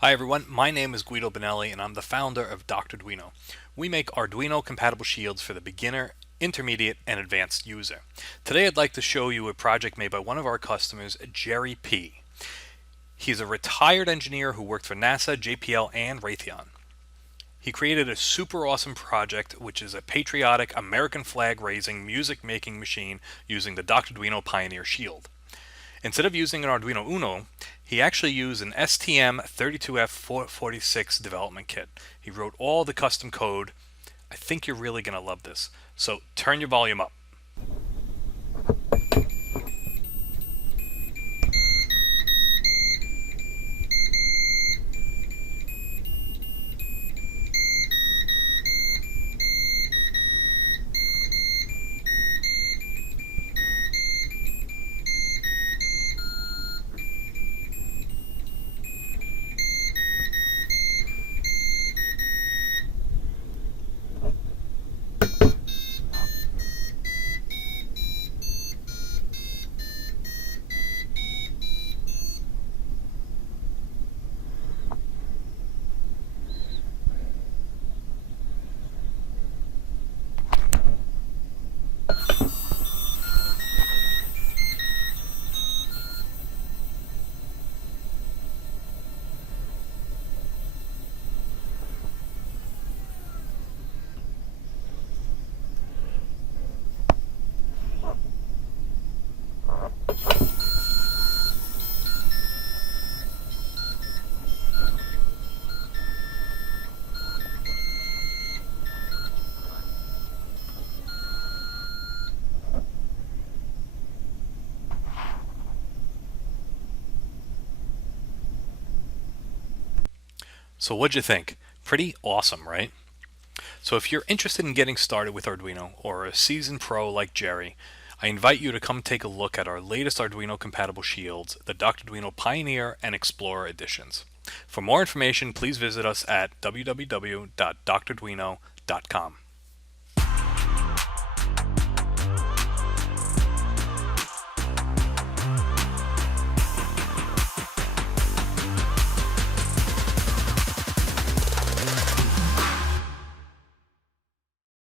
Hi everyone, my name is Guido Bonelli and I'm the founder of Dr.Duino. We make Arduino compatible shields for the beginner, intermediate, and advanced user. Today I'd like to show you a project made by one of our customers, Jerry P. He's a retired engineer who worked for NASA, JPL, and Raytheon. He created a super awesome project which is a patriotic American flag raising music making machine using the Dr.Duino Pioneer shield. Instead of using an Arduino Uno, he actually used an STM32F446 development kit. He wrote all the custom code. I think you're really going to love this. So turn your volume up. So what'd you think? Pretty awesome, right? So if you're interested in getting started with Arduino or a seasoned pro like Jerry, I invite you to come take a look at our latest Arduino compatible shields, the Dr.Duino Pioneer and Explorer editions. For more information, please visit us at www.drduino.com.